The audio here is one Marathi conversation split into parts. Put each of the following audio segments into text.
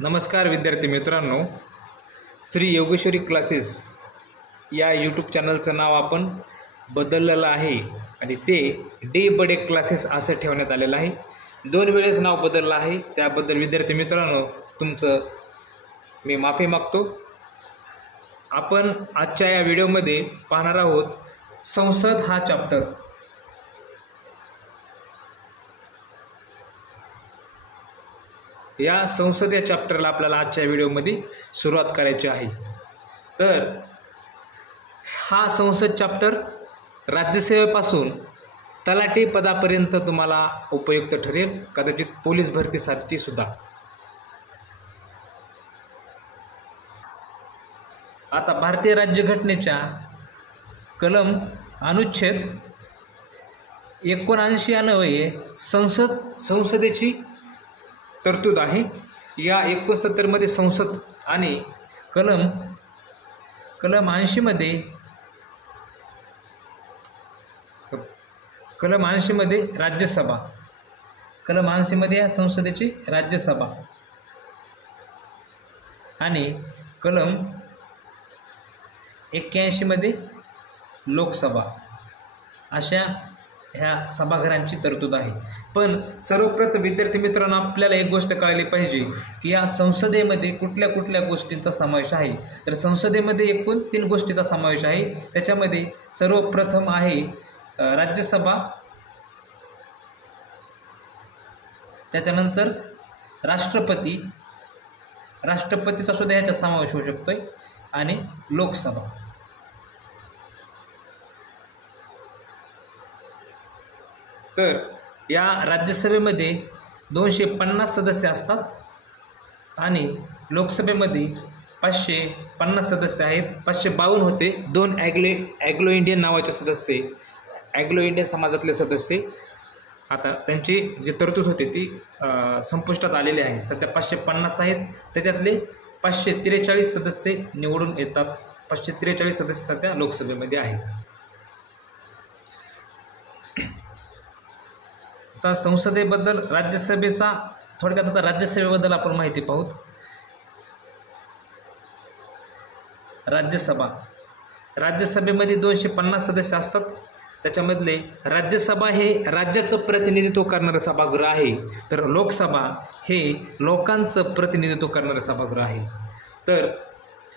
नमस्कार विद्यार्थी मित्रांनो, श्री योगेश्वरी क्लासेस या यूट्यूब चॅनलचं नाव आपण बदललेलं आहे आणि ते डी बडे क्लासेस असं ठेवण्यात आलेलं आहे। 2 वेळेस नाव बदललं आहे, त्याबद्दल विद्यार्थी मित्रांनो तुमचं मी माफी मागतो। आपण आजच्या या व्हिडिओमध्ये पाहणार आहोत संसद हा चॅप्टर। या संसद या चॅप्टरला आपल्याला आजच्या व्हिडिओमध्ये सुरुवात करायची आहे। तर हा संसद चॅप्टर राज्यसेवेपासून तलाठी पदापर्यंत तुम्हाला उपयुक्त ठरेल, कदाचित पोलीस भरतीसाठी सुद्धा। आता भारतीय राज्यघटनेच्या कलम अनुच्छेद 79 अन्वये संसदेची तरतूद आहे। या 69 मध्ये संसद आणि कलम 80 मध्ये राज्यसभा, कलम 80 मध्ये संसदेची राज्यसभा आणि कलम 81 मध्ये लोकसभा अशा ह्या सभागृहांची तरतूद आहे। पण सर्वप्रथम विद्यार्थी मित्रांनो आपल्याला एक गोष्ट कळली पाहिजे की या संसदेमध्ये कुठल्या कुठल्या गोष्टींचा समावेश आहे। तर संसदेमध्ये एकूण 3 गोष्टींचा समावेश आहे। त्याच्यामध्ये सर्वप्रथम आहे राज्यसभा, त्याच्यानंतर राष्ट्रपतीचा सुद्धा ह्याच्यात समावेश होऊ शकतोय आणि लोकसभा। तर या राज्यसभेमध्ये 250 सदस्य असतात आणि लोकसभेमध्ये 550 सदस्य आहेत। 552 होते। 2 ॲग्लो इंडियन नावाचे सदस्य, ॲग्लो इंडियन समाजातले सदस्य, आता त्यांची जी तरतूद होती ती संपुष्टात आलेली आहे। सध्या 550 आहेत, त्याच्यातले 543 सदस्य निवडून येतात। 543 सदस्य सध्या लोकसभेमध्ये आहेत। आता संसदेबद्दल राज्यसभेचा थोडक्यात आता राज्यसभेबद्दल आपण माहिती पाहूत। राज्यसभेमध्ये 250 सदस्य असतात। त्याच्यामधले राज्यसभा हे राज्याचं प्रतिनिधित्व करणारं सभागृह आहे, तर लोकसभा हे लोकांचं प्रतिनिधित्व करणारं सभागृह आहे। तर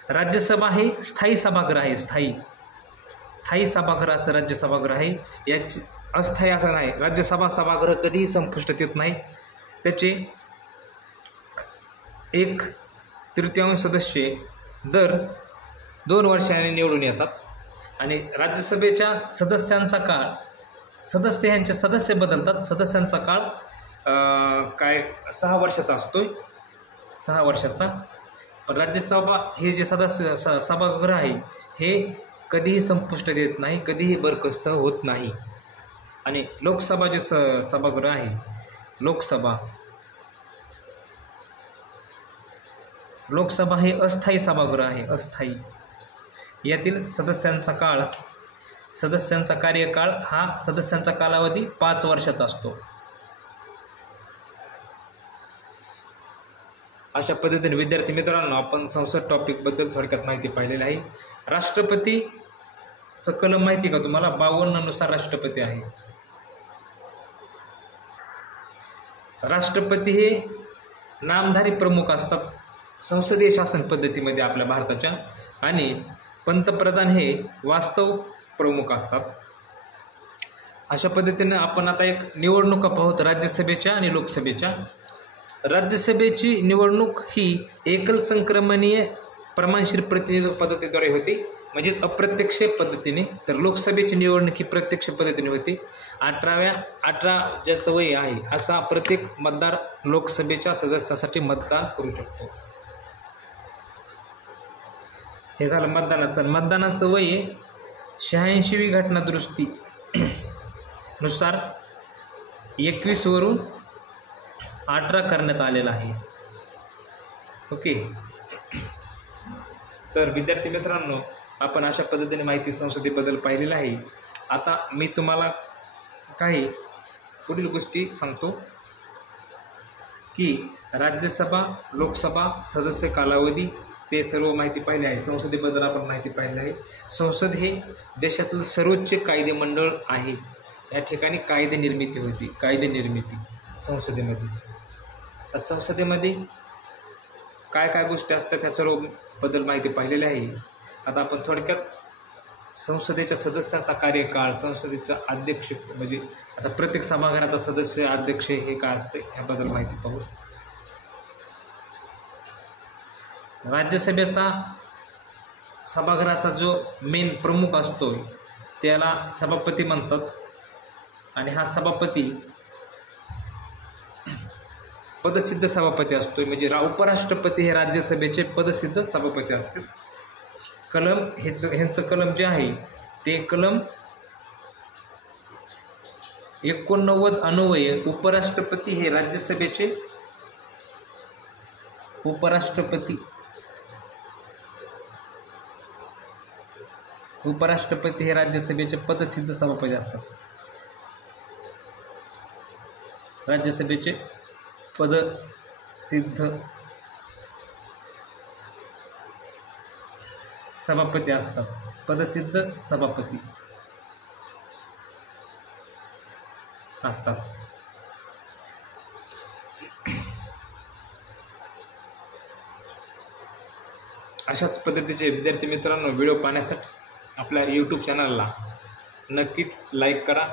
राज्यसभा हे स्थायी सभागृह आहे, स्थायी सभागृह असं राज्य सभागृह आहे। याची अस्थायी असं नाही। राज्यसभा सभागृह कधीही संपुष्टात येत नाही। त्याचे 1/3 सदस्य दर 2 वर्षांनी निवडून येतात आणि राज्यसभेच्या सदस्यांचा काळ, ह्यांचे सदस्य बदलतात। सदस्यांचा काळ 6 वर्षाचा असतोय, 6 वर्षाचा। पण राज्यसभा हे जे सभागृह आहे हे कधीही संपुष्टात येत नाही, कधीही बरखास्त होत नाही। आणि लोकसभा जे सभागृह आहे, लोकसभा हे अस्थायी सभागृह आहे, अस्थायी। यातील सदस्यांचा कार्यकाळ हा सदस्यांचा कालावधी 5 वर्षाचा असतो। अशा पद्धतीने विद्यार्थी मित्रांनो आपण संसद टॉपिकबद्दल थोडक्यात माहिती पाहिलेली आहे। राष्ट्रपतीचं कलम माहिती का तुम्हाला? 52 नुसार राष्ट्रपती आहे। राष्ट्रपती हे नामधारी प्रमुख असतात संसदीय शासन पद्धतीमध्ये आपल्या भारताच्या, आणि पंतप्रधान हे वास्तव प्रमुख असतात। अशा पद्धतीने आपण आता एक निवडणुका पाहूत राज्यसभेच्या आणि लोकसभेच्या। राज्यसभेची निवडणूक ही एकल संक्रमणीय प्रमाणशीर प्रतिनिधित्व पद्धतीद्वारे होती, म्हणजेच अप्रत्यक्ष पद्धतीने। तर लोकसभेची निवडणूक ही प्रत्यक्ष पद्धतीने होती। 18 ज्याचं वय आहे असा प्रत्येक मतदार लोकसभेच्या सदस्यासाठी मतदान करू शकतो। हे झालं मतदानाचं। मतदानाचं वय 86वी घटना दुरुस्ती नुसार 21 वरून 18 करण्यात आलेलं आहे। ओके, तर विद्यार्थी मित्रांनो आपण अशा पद्धतीने माहिती संसदेबद्दल पाहिलेली आहे। आता मी तुम्हाला काही पुढील गोष्टी सांगतो की राज्यसभा लोकसभा सदस्य कालावधी ते सर्व माहिती पाहिली आहे. संसदेबद्दल आपण माहिती पाहिली आहे. संसद हे देशातील सर्वोच्च कायदेमंडळ आहे. या ठिकाणी कायदे निर्मिती होती, कायदे निर्मिती संसदेमध्ये. तर संसदेमध्ये काय काय गोष्टी असतात ह्या सर्वबद्दल माहिती पाहिलेली आहे. आता आपण थोडक्यात संसदेच्या सदस्यांचा कार्यकाळ, संसदेचा अध्यक्ष म्हणजे आता प्रत्येक सभागृहाचा सदस्य अध्यक्ष हे काय असते ह्याबद्दल माहिती पाहू. राज्यसभेचा सभागृहाचा जो मेन प्रमुख असतो त्याला सभापती म्हणतात. आणि हा सभापती पदसिद्ध सभापती असतो. म्हणजे उपराष्ट्रपती हे राज्यसभेचे पदसिद्ध सभापती असतील. कलम ह्यांचं कलम जे आहे ते कलम 89 अन्वये उपराष्ट्रपती हे राज्यसभेचे उपराष्ट्रपती हे राज्यसभेचे पदसिद्ध सभापती असतात. राज्यसभेचे पदसिद्ध सभापती असतात. पदसिद्ध सभापती असतात. अशाच पद्धतीचे विद्यार्थी मित्रांनो व्हिडिओ पाहण्यासाठी आपल्या यूट्यूब चॅनलला नक्कीच लाईक करा.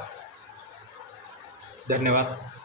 धन्यवाद.